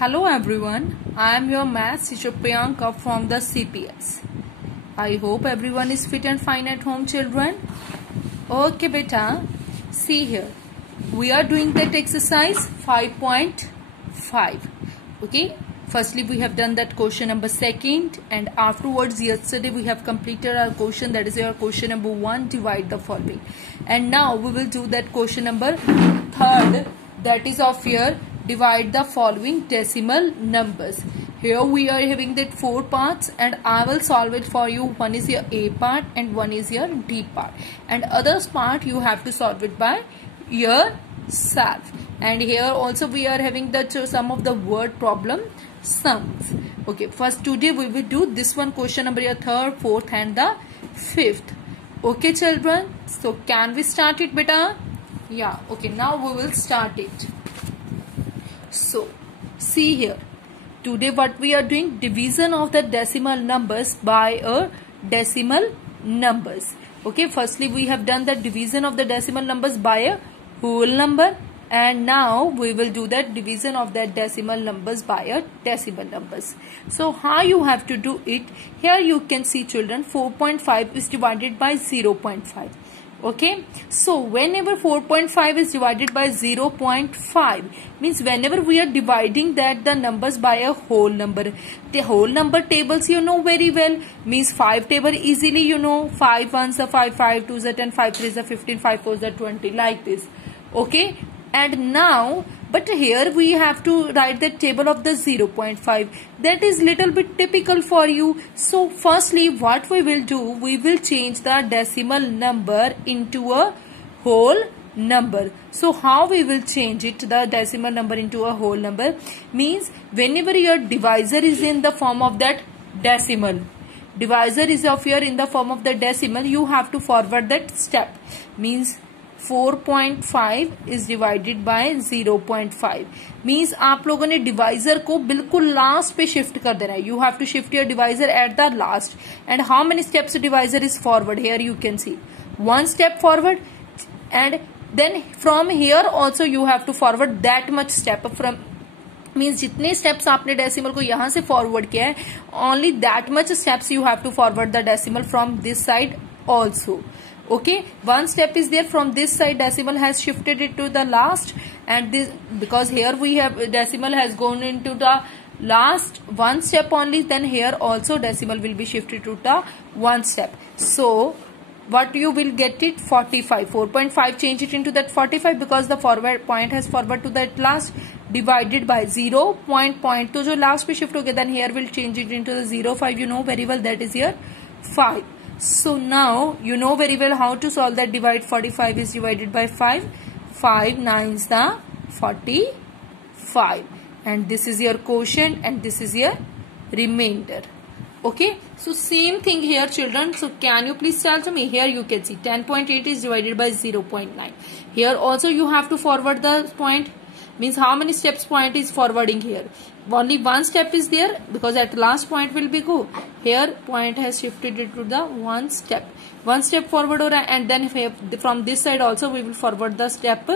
Hello everyone, I am your maths teacher Priyanka from the CPS. I hope everyone is fit and fine at home, children. Okay beta, see here. We are doing that exercise 5.5. Okay, firstly we have done that question number 2 and afterwards yesterday we have completed our question, that is your question number 1, divide the following. And now we will do that question number 3, that is of your divide the following decimal numbers. Here we are having that 4 parts and I will solve it for you. One is your A part and one is your D part, and others part you have to solve it by yourself. And here also we are having that some of the word problem sums. Okay, first today we will do this one question number your 3rd, 4th and the 5th. Okay children, so can we start it beta? Yeah, okay, now we will start it. So see here, today what we are doing, division of the decimal numbers by a decimal numbers. Okay, firstly we have done the division of the decimal numbers by a whole number, and now we will do that division of that decimal numbers by a decimal numbers. So how you have to do it? Here you can see children, 4.5 is divided by 0.5. Okay, so whenever 4.5 is divided by 0.5 means whenever we are dividing that the numbers by a whole number, the whole number tables you know very well, means 5 table easily you know, 5 1s are 5, 5 2s are 10, 5 3s are 15, 5 4s are 20, like this. Okay, and now but here we have to write the table of the 0.5. That is little bit typical for you. So firstly what we will do, we will change the decimal number into a whole number. So how we will change it, the decimal number into a whole number, means whenever your divisor is in the form of that decimal, divisor is of your in the form of the decimal, you have to forward that step. Means 4.5 is divided by 0.5 means आप लोगों ने divisor को बिल्कुल last पे shift कर देना है. You have to shift your divisor at the last. And how many steps divisor is forward? Here you can see 1 step forward, and then from here also you have to forward that much step. From means जितने steps आपने decimal को यहाँ से forward किया है, only that much steps you have to forward the decimal from this side also. Okay, 1 step is there from this side, decimal has shifted it to the last, and this because here we have decimal has gone into the last 1 step only, then here also decimal will be shifted to the 1 step. So what you will get it, 45. 4.5 change it into that 45 because the forward point has forward to that last, divided by 0 point to जो last पे shift हो गया, then here will change it into the 0.5. You know very well that is here 5. So now you know very well how to solve that divide. 45 is divided by 5. 5 9s the 45, and this is your quotient and this is your remainder. Okay, so same thing here children. So can you please tell to me, here you can see 10.8 is divided by 0.9. Here also you have to forward the point, means how many steps point is forwarding here? Only 1 step is there because at last point will be go. Here point has shifted it to the 1 step. 1 step forward or, and then from this side also we will forward the step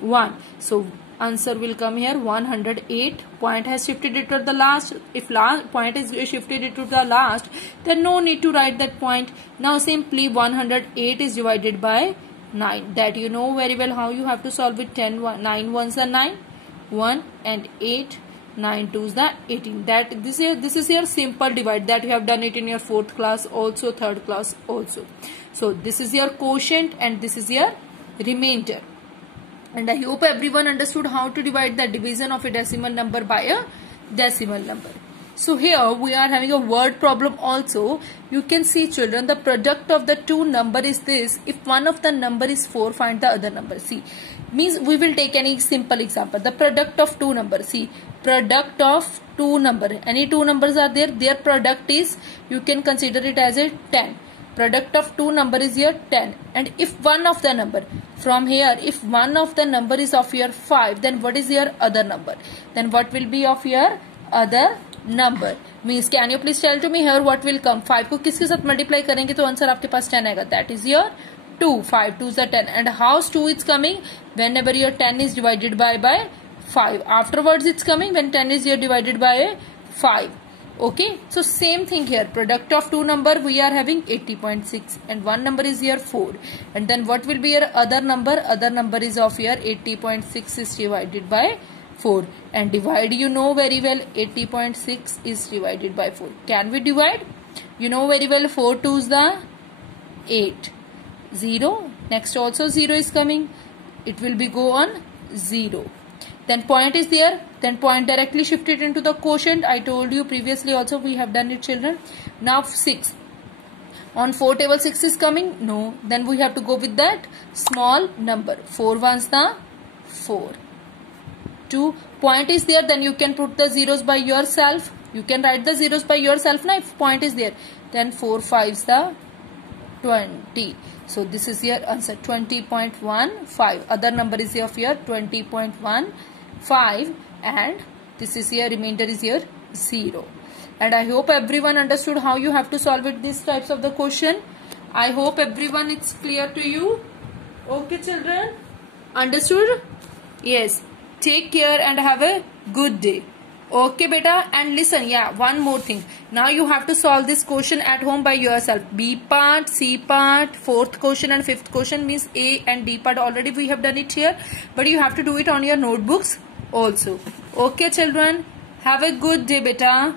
1. So answer will come here 108. Point has shifted it to the last. If last point is shifted it to the last, then no need to write that point. Now simply 108 is divided by 9. That you know very well how you have to solve it. 9 1s are 9, 1 and 8, 9 2s the 18. That this is your simple divide, that you have done it in your 4th class also, 3rd class also. So this is your quotient and this is your remainder. And I hope everyone understood how to divide the division of a decimal number by a decimal number. So here we are having a word problem also. You can see children, the product of the two number is this. If one of the number is 4, find the other number. See, means we will take any simple example. The product of two numbers. See, product of two number. Any two numbers are there. Their product is, you can consider it as a 10. Product of two number is here 10. And if one of the number, from here, if one of the number is of your 5, then what is your other number? Then what will be of your other number? Means can you please tell to me here what will come? 5 को किसके साथ multiply करेंगे तो answer आपके पास 10 आएगा. That is your 2. 5 2s are 10. And how's 2 is coming? Whenever your 10 is divided by 5. Afterwards it's coming when 10 is here divided by 5. Okay, so same thing here. Product of two number we are having 80.6 and one number is here 4. And then what will be your other number? Other number is of here 80.6 is divided by 4. And divide, you know very well, 80.6 is divided by 4. Can we divide? You know very well, 4 2s the 8. 0. Next also 0 is coming. It will be go on 0. Then point is there. Then point directly shifted into the quotient. I told you previously also we have done it, children. Now 6. On 4 table 6 is coming. No. Then we have to go with that small number. 4 ones the 4. 2. Point is there. Then you can put the zeros by yourself. You can write the zeros by yourself now if point is there. Then 4 5s the 20. So this is your answer 20.15. Other number is here 20.15 and this is here remainder is here 0. And I hope everyone understood how you have to solve it, these types of the question. I hope everyone it's clear to you. Okay children, understood? Yes. Take care and have a good day. Okay beta, and listen, yeah, one more thing. Now you have to solve this question at home by yourself. B part, C part, fourth question and fifth question means A and D part already we have done it here. But you have to do it on your notebooks also. Okay children, have a good day beta.